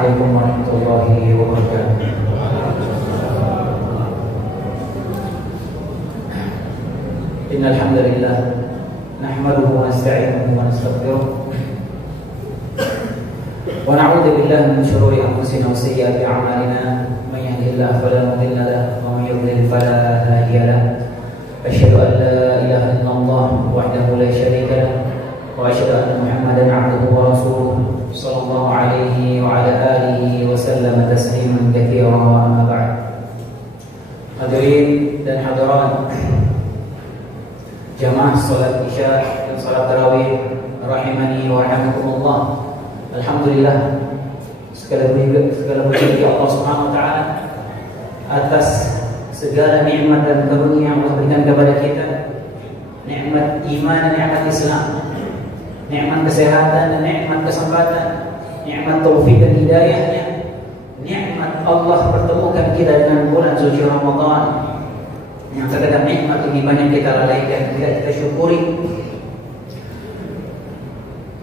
عليكم ورحمة الله وبركاته. إن الحمد لله نحمده ونستعينه ونستغفره ونعوذ بالله من شرور أنفسنا وسيئات أعمالنا. من يهده الله فلا مضل له ومن يضلل فلا هادي له. أشهد أن لا إله إلا الله وحده لا شريك له وأشهد أن محمدا عبده ورسوله صلى الله عليه وعلى آله وسلم تسليما كثيرا. أما بعد. Hadirin dan hadirat jamaah salat Isya dan salat tarawih rahimani wa rahimakumullah. Alhamdulillah, segala puji Allah Subhanahu wa taala atas segala nikmat dan karunia yang Allah berikan kepada kita. Nikmat iman, nikmat Islam, nikmat kesehatan dan nikmat kesempatan, nikmat taufik dan hidayahnya, nikmat Allah pertemukan kita dengan bulan suci Ramadan yang terkadang nikmat ini banyak kita lalaikan, tidak kita syukuri.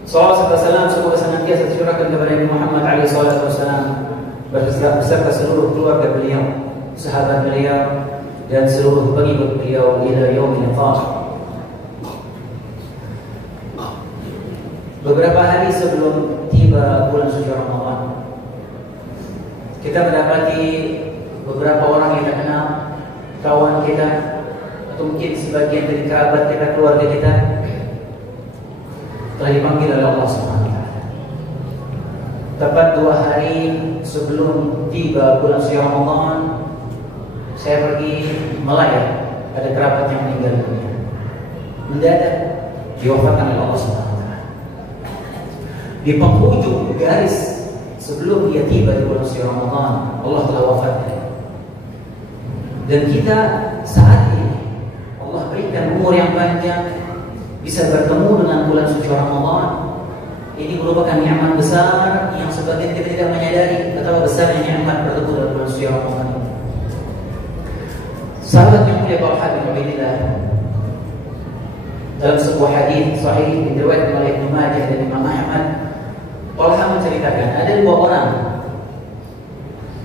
Salawat serta salam semoga senantiasa tercurahkan kepada Nabi Muhammad alaihi salatu wasallam beserta seluruh keluarga beliau, sahabat beliau dan seluruh pengikut beliau ila yaumil qiyamah. Beberapa hari sebelum tiba bulan suci Ramadan, kita mendapati beberapa orang yang kita kenal, kawan kita, atau mungkin sebagian dari kerabat kita, keluarga kita, telah dipanggil oleh Allah Subhanahu wa taala. Tepat 2 hari sebelum tiba bulan suci Ramadan, saya pergi melayat, ada kerabat yang meninggal dunia. Mendadak diwafatkan oleh Allah Subhanahu wa taala. Di penghujung garis sebelum dia tiba di bulan suci Ramadan, Allah telah wafatkan. Dan kita saat ini Allah berikan umur yang panjang, bisa bertemu dengan bulan suci Ramadan. Ini merupakan nikmat besar yang sebagian kita tidak menyadari betapa besarnya nikmat bertemu dengan bulan suci Ramadan. Sahabat yang mulia Talha bin Ubaidillah dalam sebuah hadis sahih diriwayatkan oleh Ibnu Majah dan Imam Ahmad, Talha menceritakan ada 2 orang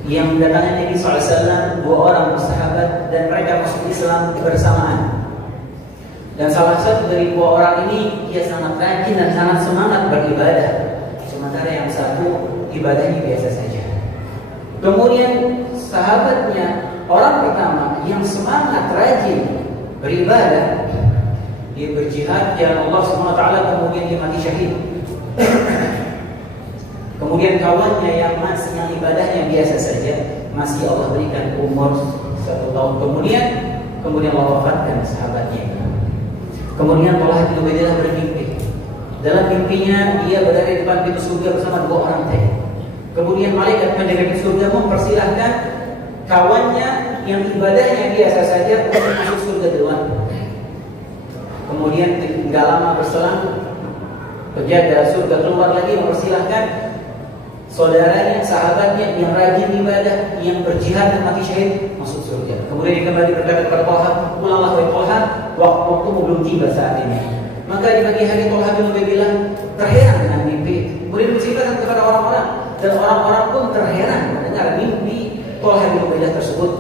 yang mendatangi Nabi SAW, 2 orang sahabat, dan mereka masuk Islam bersamaan. Dan salah satu dari 2 orang ini dia sangat rajin dan sangat semangat beribadah, sementara yang satu ibadahnya biasa saja. Kemudian sahabatnya, orang pertama yang semangat rajin beribadah, dia berjihad jalan Allah SWT, kemudian dia mati syahid. Kemudian kawannya yang ibadahnya biasa saja, masih Allah berikan umur 1 tahun. Kemudian Allah wafatkan sahabatnya. Kemudian Talha bin Ubaidillah bermimpi. Dalam mimpinya dia berada di depan pintu surga bersama 2 orang tadi. Kemudian malaikat penjaga pintu surga mempersilahkan kawannya yang ibadahnya biasa saja untuk masuk surga duluan. Kemudian tidak lama berselang, penjaga surga keluar lagi mempersilahkan saudaranya, sahabatnya yang rajin ibadah, yang berjihad dan mati syahid masuk surga. Kemudian dia kembali berkata kepada Talha, "Pulanglah wahai Talha, waktumu belum tiba saat ini." Maka di pagi hari Talha bin Ubaidillah terheran dengan mimpi. Kemudian menceritakan kepada orang-orang, dan orang-orang pun terheran mendengar mimpi Talha bin Ubaidillah tersebut.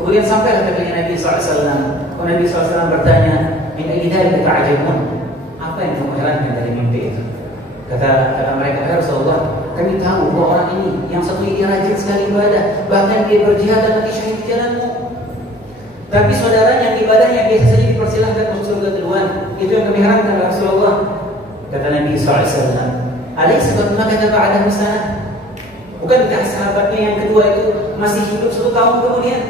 Kemudian sampailah kepada Nabi SAW. Nabi SAW bertanya, "Min ayyi dzalika ta'jabun?" Apa yang kamu herankan dari mimpi itu? Kata mereka, "Ya Rasulullah, kami tahu bahwa orang ini yang satu ini rajin sekali ibadah, bahkan dia berjihad dan mati syahid di jalanmu. Tapi saudaranya yang ibadahnya biasa saja dipersilahkan masuk surga duluan. Itu yang kami herankan ya Rasulullah." Kata Nabi SAW, "Alaysa qad makatha ba'dahu sanah?" Bukankah sahabatnya yang kedua itu masih hidup 1 tahun kemudian?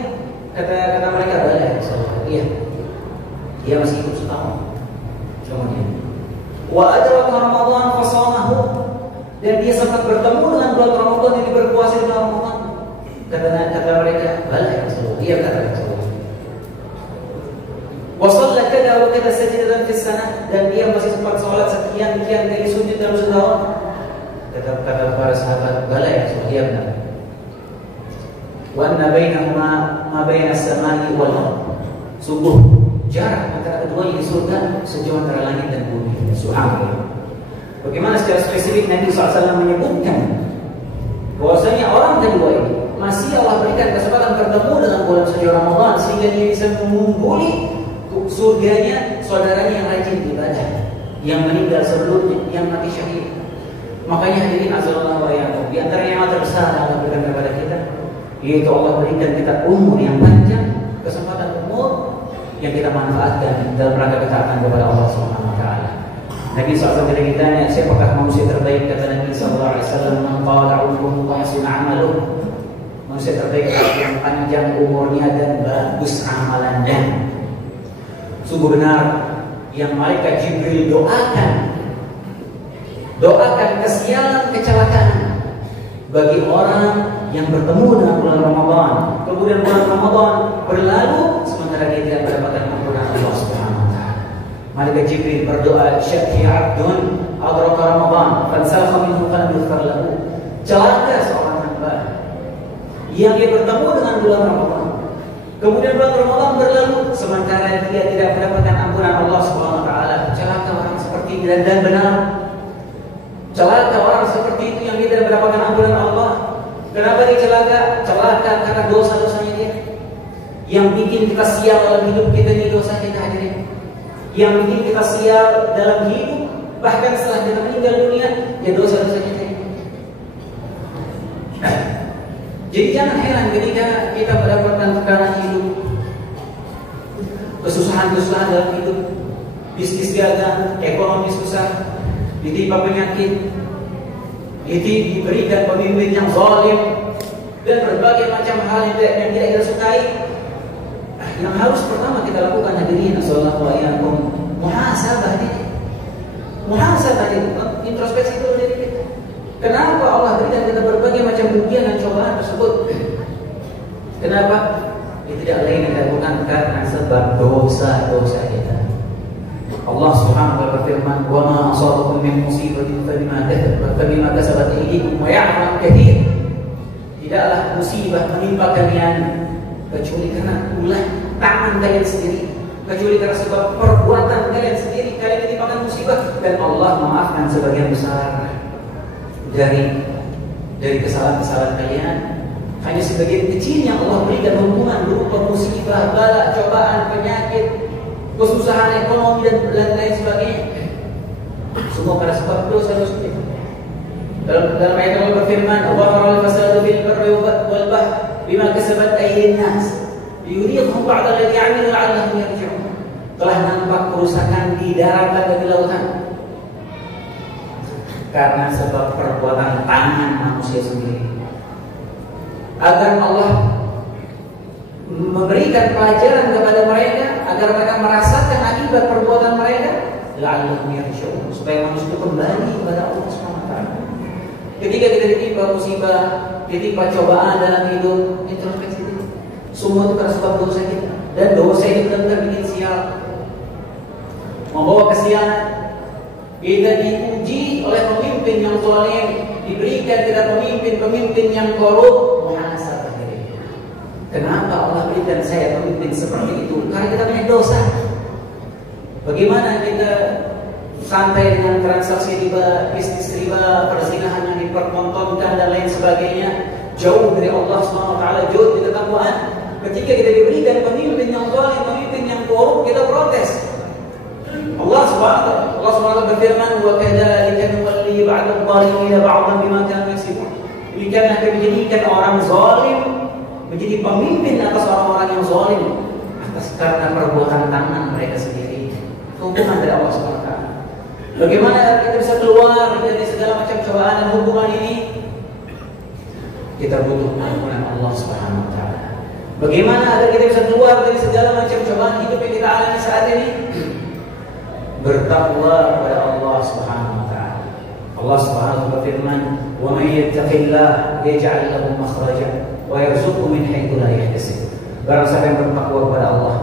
Kata mereka, "Bala ya Rasulullah." Iya, dia masih hidup 1 tahun kemudian. Wa adraka Ramadan fasamahu, dan dia sempat bertemu dengan bulan Ramadan, yang berpuasa di bulan Ramadan. Kata mereka, "Bala ya Rasulullah." Iya, kata Rasulullah. Wa shalla kada wa kada sajdatan fi sanah, dan dia masih sempat salat sekian kali sujud dalam setahun. Kata para sahabat, "Bala ya Rasulullah." Iya, benar. Wa anna bainahuma ma baina as-samai wal ardh. Sungguh jarak antara keduanya di surga sejauh antara langit dan bumi. Subhanallah. Bagaimana secara spesifik Nabi SAW menyebutkan bahwasanya orang kedua ini masih Allah berikan kesempatan bertemu dengan bulan suci Ramadan sehingga dia bisa mengungguli surganya saudaranya yang rajin ibadah, yang meninggal sebelumnya, yang mati syahid. Makanya hadirin azallahu wa iyyakum, di antara yang terbesar yang Allah berikan kepada kita yaitu Allah berikan kita umur yang panjang, kesempatan umur yang kita manfaatkan dalam rangka ketaatan kepada Allah Subhanahu wa taala. Nabi SAW ketika ditanya siapakah manusia terbaik, kata Nabi SAW, man qala umruhu wa hasun amaluh. Manusia terbaik adalah yang panjang umurnya dan bagus amalannya. Sungguh benar yang malaikat Jibril doakan kesialan, kecelakaan bagi orang yang bertemu dengan bulan Ramadan. Kemudian bulan Ramadan berlalu sementara dia tidak mendapatkan ampunan Allah Subhanahu wa taala. Malaikat Jibril berdoa, "Syaqi 'abdun adraka Ramadan fansalakha minhu falam yughfar lahu." Celaka seorang hamba yang dia bertemu dengan bulan Ramadan. Kemudian bulan Ramadan berlalu sementara dia tidak mendapatkan ampunan Allah Subhanahu wa taala. Celaka orang seperti ini dan benar. Celaka orang seperti itu yang dia tidak mendapatkan ampunan Allah. Kenapa dia celaka? Celaka karena dosa-dosanya dia. Yang bikin kita sial dalam hidup kita ini dosa kita, hadirin. Yang bikin kita sial dalam hidup bahkan setelah kita meninggal dunia ya dosa-dosa kita ini. Jadi jangan heran ketika kita mendapatkan tekanan hidup, kesusahan-kesusahan dalam hidup, bisnis gagal, ekonomi susah, ditimpa penyakit, diberikan pemimpin yang zalim dan berbagai macam hal yang tidak kita sukai. Yang harus pertama kita lakukan, hadirin sallallahu alaihi wasallam, muhasabah diri. Muhasabah diri, introspeksi dulu diri kita. Kenapa Allah berikan kita berbagai macam ujian dan cobaan tersebut? Kenapa? Itu tidak lain yang dilakukan karena sebab dosa-dosa kita. Allah Subhanahu wa taala berfirman, "Wa ma asabakum min musibatin fabima kasabat aydikum wa ya'lamu katsir." Tidaklah musibah menimpa kalian kecuali karena ulah tangan kalian sendiri, kecuali karena sebab perbuatan kalian sendiri. Kalian ditimpakan musibah dan Allah memaafkan sebagian besar dari kesalahan-kesalahan kalian. Hanya sebagian kecil yang Allah berikan hukuman berupa musibah, bala, cobaan, penyakit, kesusahan ekonomi dan lain sebagainya. Semua karena sebab dosa-dosa kita. Dalam ayat Allah berfirman, "Wa faral fasadu fil barri wal bahr bima kasabat aydin nas liyudhiqhum ba'da alladhi 'amilu la'allahum yarji'un." Telah nampak kerusakan di daratan dan di lautan karena sebab perbuatan tangan manusia sendiri. Agar Allah memberikan pelajaran kepada mereka agar mereka merasakan akibat perbuatan mereka, la'allahum yarji'un, supaya manusia itu kembali kepada Allah Subhanahu wa taala. Ketika kita ditimpa musibah, ditimpa cobaan dalam hidup, introspeksi diri. Semua itu karena sebab dosa kita, dan dosa itu benar-benar bikin sial, membawa kesialan. Kita diuji oleh pemimpin yang zalim, diberikan kita pemimpin yang korup. Muhasabah diri. Kenapa Allah berikan saya pemimpin seperti itu? Karena kita banyak dosa. Bagaimana kita santai dengan transaksi riba, bisnis riba, perzinahan yang dipertontonkan dan lain sebagainya, jauh dari Allah Subhanahu wa taala, jauh dari ketakwaan. Ketika kita diberikan pemimpin yang zalim, pemimpin yang korup, kita protes. Allah Subhanahu wa taala berfirman, "Wa kadzalika nuwalli ba'dal zalimin ba'dan bima kanu yaksibun." Demikianlah kami menjadikan orang zalim menjadi pemimpin atas orang-orang yang zalim atas karena perbuatan tangan mereka sendiri. Hukuman dari Allah Subhanahu wa taala. Bagaimana kita bisa keluar dari segala macam cobaan dan hukuman ini? Kita butuh ampunan Allah Subhanahu wa taala. Bagaimana agar kita bisa keluar dari segala macam cobaan hidup yang kita alami saat ini? Bertakwa kepada Allah Subhanahu wa taala. Allah Subhanahu wa taala berfirman, "Wa may yattaqillah yaj'al lahu makhrajan wa yarzuqhu min haitsu la yahtasib." Barang siapa yang bertakwa kepada Allah,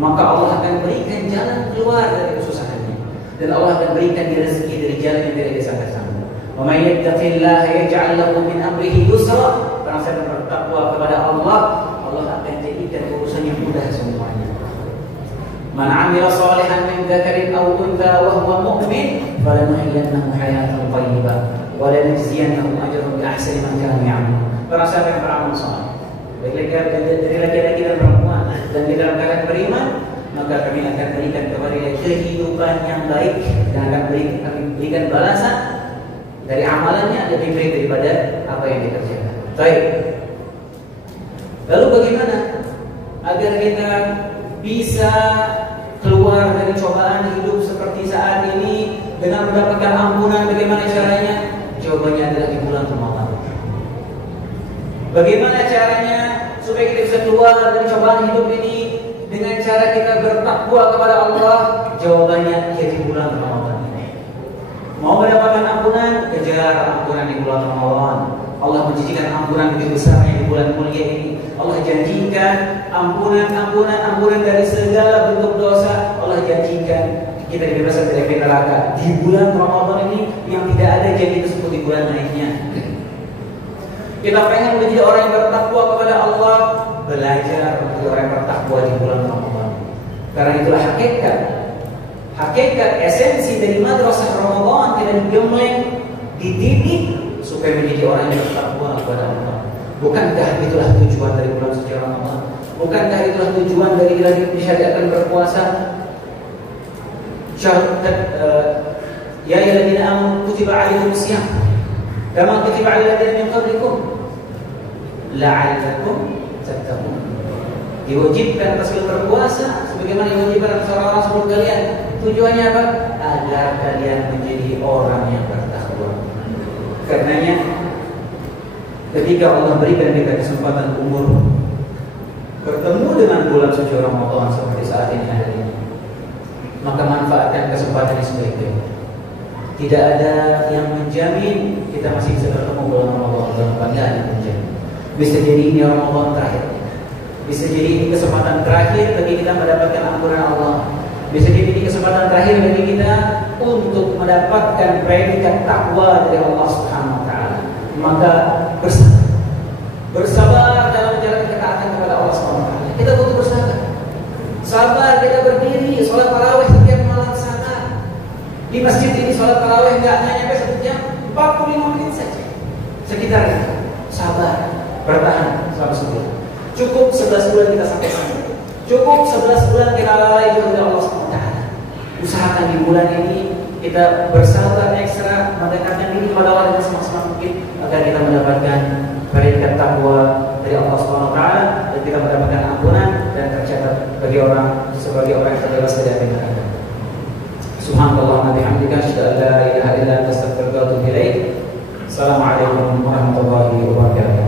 maka Allah akan berikan jalan keluar dari kesusahannya, dan Allah akan berikan dia rezeki dari jalan yang tidak disangka-sangka. "Wa may yattaqillah yaj'al lahu min amrihi yusra." Barang siapa yang bertakwa kepada Allah, Allah akan jadikan urusannya mudah semuanya. Man 'amila shalihan min dzakarin aw untha wa huwa mu'min falanuhyiyannahu hayatan thayyibah wa wa la najziyannahum ajrahum bi ahsani ma kanu ya'malun. Para sahabat yang beramal saleh, baik dari laki-laki dan perempuan dan di dalam keadaan beriman, maka kami akan berikan kepada dia kehidupan yang baik dan akan berikan balasan dari amalannya lebih baik daripada apa yang dikerjakan. Baik. Lalu bagaimana agar kita bisa keluar dari cobaan hidup seperti saat ini dengan mendapatkan ampunan? Bagaimana caranya? Jawabannya adalah di bulan Ramadan. Bagaimana caranya supaya kita bisa keluar dari cobaan hidup ini dengan cara kita bertakwa kepada Allah? Jawabannya ya di bulan Ramadan ini. Mau mendapatkan ampunan, kejar ampunan di bulan Ramadan. Allah menjanjikan ampunan lebih besarnya di bulan mulia ini. Allah janjikan ampunan dari segala bentuk dosa. Allah janjikan kita dibebaskan dari api neraka di bulan Ramadan ini yang tidak ada janji tersebut di bulan lainnya. Kita pengen menjadi orang yang bertakwa kepada Allah, belajar menjadi orang yang bertakwa di bulan Ramadan. Karena itulah hakikat esensi dari madrasah Ramadan tidak digembleng, dididik supaya menjadi orang yang bertakwa kepada Allah. Bukankah itulah tujuan dari bulan suci Ramadan? Bukankah itulah tujuan dari kita disyariatkan berpuasa? Ya ayyuhalladzina amanu kutiba 'alaikumus shiyam kama kutiba 'alal ladzina min qablikum la'allakum tattaqun. Diwajibkan atas kalian berpuasa sebagaimana diwajibkan atas orang-orang sebelum kalian. Tujuannya apa? Agar kalian menjadi orang yang bertakwa. Karenanya ketika Allah berikan kita kesempatan umur bertemu dengan bulan suci Ramadan seperti saat ini hari ini, maka manfaatkan kesempatan ini sebaik-baiknya. Tidak ada yang menjamin kita masih bisa bertemu bulan Ramadan dalam keadaan yang menjamin. Bisa jadi ini Ramadan terakhir. Bisa jadi ini kesempatan terakhir bagi kita mendapatkan ampunan Allah. Bisa jadi ini kesempatan terakhir bagi kita untuk mendapatkan predikat takwa dari Allah Subhanahu wa taala. Maka bersabar dalam menjalankan ketaatan kepada Allah Subhanahu wa taala. Kita butuh bersabar. Sabar kita berdiri salat tarawih setiap malam sabar. Di masjid ini salat tarawih enggak hanya sampai 1 jam, 45 menit saja. Sekitar itu. Sabar, bertahan selama sebulan. Cukup 11 bulan kita sampai sana. Cukup 11 bulan kita lalai juga Allah Subhanahu wa taala. Usahakan di bulan ini kita bersabar ekstra, mendekatkan diri kepada Allah dengan semaksimal mungkin agar kita mendapatkan predikat takwa dari Allah Subhanahu wa taala dan kita mendapatkan ampunan dan tercatat bagi orang sebagai orang yang terbebas dari api neraka. Subhanallah wa bihamdika asyhadu an la ilaha illa anta astaghfiruka wa atubu ilaik. Assalamualaikum warahmatullahi wabarakatuh.